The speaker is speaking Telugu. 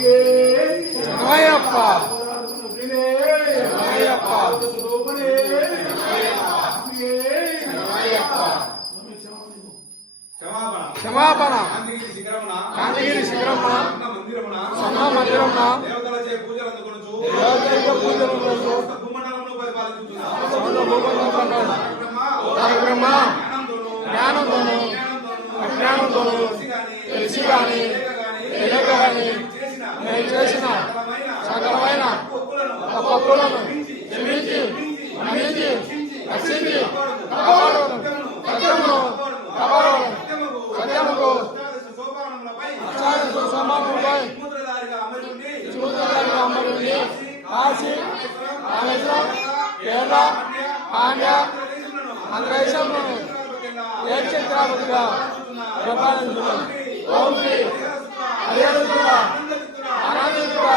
శరణమయ్యప్ప శరణమయ్యప్ప క్షమాపణ కాంతిగిరి శిఖరమున స్వర్ణ మందిరమున దేవతలచే పూజలు అందుకొనుచు బ్రహ్మ జ్ఞానంతోను అజ్ఞానంతోను తెలిసి కానీ తెలియక కానీ నేను చేసిన సకలమైన తప్పులను క్షమించి మన్నించి రక్షించి కాపాడును సత్యమును కాపాడును సత్యముకు సోపానములపై సముద్రదారిగా అమరి ఉండి కాశీ రామేశ్వరం కేరళ పాండ్య ఆంధ్రదేశంలో ఏకఛత్రాధిపతిగా పరిపాలించున్నాను. ఓం శ్రీ హరిహర ఆనందితుడా